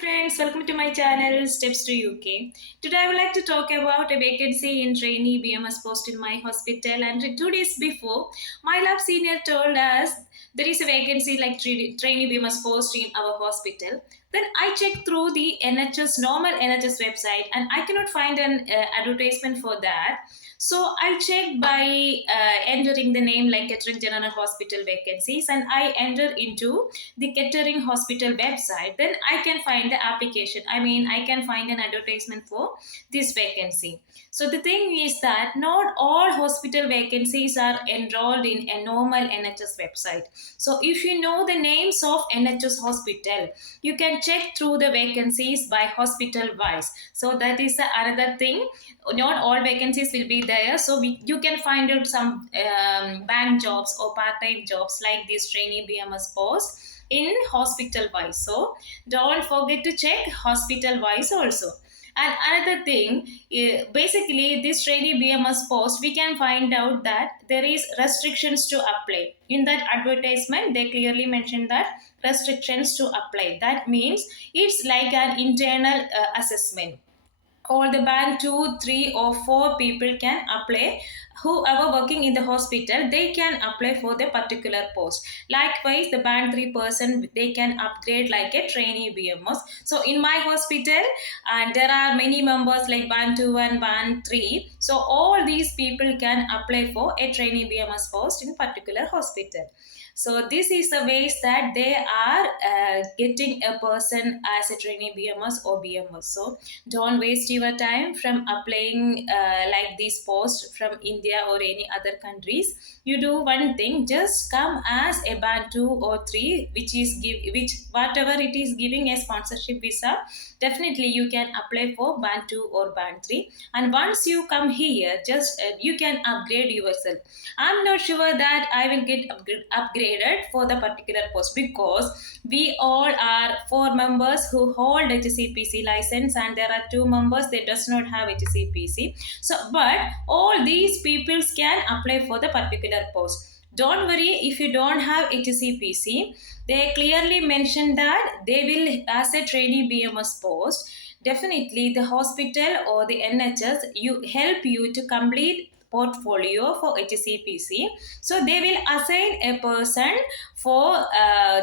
Friends, welcome to my channel Steps to UK. Today I would like to talk about a vacancy in trainee BMS post in my hospital. And 2 days before, my lab senior told us there is a vacancy like trainee BMS post in our hospital. Then I checked through the NHS normal NHS website and I cannot find an advertisement for that. So I checked by entering the name like Kettering General Hospital vacancies, and I enter into the Kettering Hospital website. Then I can find the application. I mean, I can find an advertisement for this vacancy. So the thing is that not all hospital vacancies are enrolled in a normal NHS website. So if you know the names of NHS hospital, you can check through the vacancies by hospital wise. So that is another thing. Not all vacancies will be there. So you can find out some bank jobs or part-time jobs like this trainee BMS post in hospital wise. So don't forget to check hospital wise also. And another thing, basically this trainee BMS post, we can find out that there is restrictions to apply. In that advertisement, they clearly mentioned that restrictions to apply. That means it's like an internal assessment. All the band 2, 3, or 4 people can apply. Whoever working in the hospital, they can apply for the particular post. Likewise, the band 3 person, they can upgrade like a trainee BMS. So in my hospital, and there are many members like band 2 and band 3. So all these people can apply for a trainee BMS post in particular hospital. So this is the ways that they are getting a person as a trainee BMS or BMS. So don't waste your time from applying like this post from India or any other countries. You do one thing, just come as a band 2 or 3, which whatever it is giving a sponsorship visa. Definitely you can apply for band 2 or band 3, and once you come here, just you can upgrade yourself. I'm not sure that I will get upgraded for the particular post, because we all are 4 members who hold HCPC license, and there are 2 members that does not have HCPC. So but all these peoples can apply for the particular post. Don't worry if you don't have HCPC. They clearly mentioned that they will, as a trainee BMS post, definitely the hospital or the NHS you help you to complete portfolio for HCPC. So they will assign a person for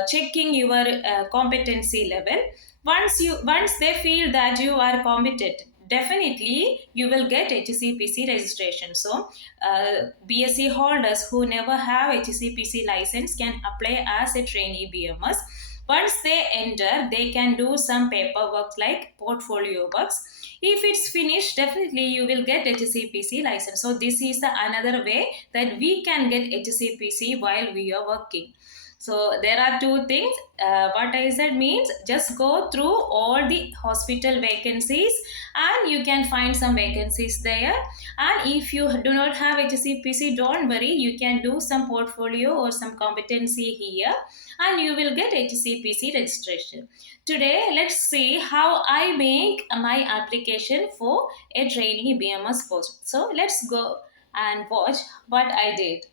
checking your competency level. Once they feel that you are competent, definitely you will get HCPC registration. So BSc holders who never have HCPC license can apply as a trainee BMS. Once they enter, they can do some paperwork like portfolio works. If it's finished, definitely you will get HCPC license. So this is the another way that we can get HCPC while we are working. So there are 2 things. What I said means, just go through all the hospital vacancies and you can find some vacancies there. And if you do not have HCPC, don't worry, you can do some portfolio or some competency here and you will get HCPC registration. Today, let's see how I make my application for a trainee BMS post. So let's go and watch what I did.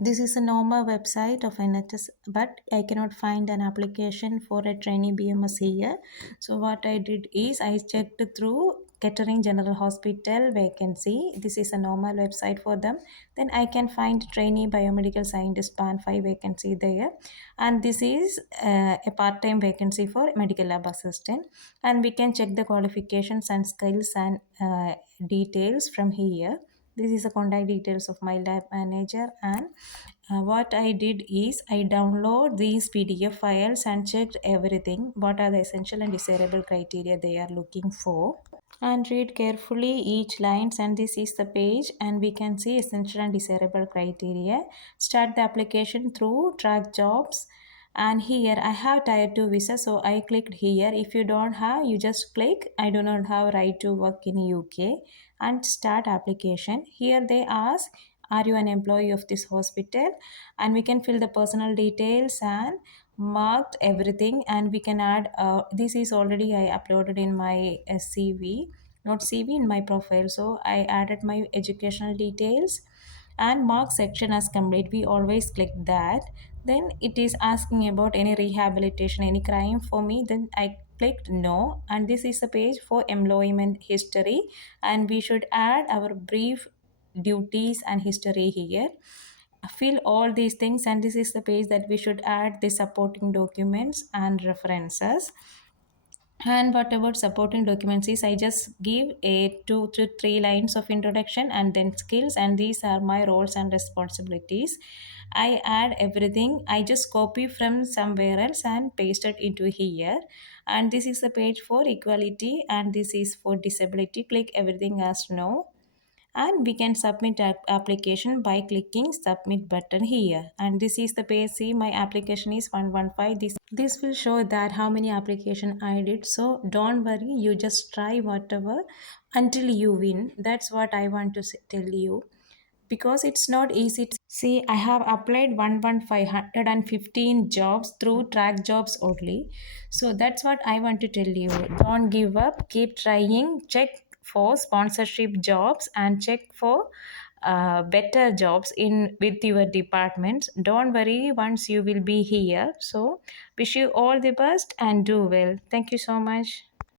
This is a normal website of NHS, but I cannot find an application for a trainee BMS here. So what I did is I checked through Kettering General Hospital vacancy. This is a normal website for them. Then I can find trainee biomedical scientist band 5 vacancy there, and this is a part-time vacancy for medical lab assistant. And we can check the qualifications and skills and details from here. This is the contact details of my lab manager, and what I did is I download these PDF files and checked everything, what are the essential and desirable criteria they are looking for, and read carefully each lines. And this is the page, and we can see essential and desirable criteria. Start the application through track jobs, and here I have tier 2 visa, so I clicked here. If you don't have, you just click I do not have right to work in UK and start application. Here they ask, are you an employee of this hospital, and we can fill the personal details and marked everything. And we can add this is already I uploaded in my CV, not CV, in my profile. So I added my educational details and mark section as complete. We always click that. Then it is asking about any rehabilitation, any crime for me. Then I clicked no, and this is the page for employment history, and we should add our brief duties and history here. Fill all these things, and this is the page that we should add the supporting documents and references. And what about supporting documents is I just give a 2 to 3 lines of introduction and then skills, and these are my roles and responsibilities. I add everything. I just copy from somewhere else and paste it into here. And this is the page for equality, and this is for disability. Click everything as no, and we can submit application by clicking submit button here. And this is the page. See, my application is 115. This will show that how many application I did. So don't worry, you just try whatever until you win. That's what I want to tell you, because it's not easy. See, I have applied 1,515 jobs through track jobs only. So that's what I want to tell you. Don't give up, keep trying, check for sponsorship jobs and check for better jobs in with your departments. Don't worry, once you will be here. So wish you all the best and do well. Thank you so much.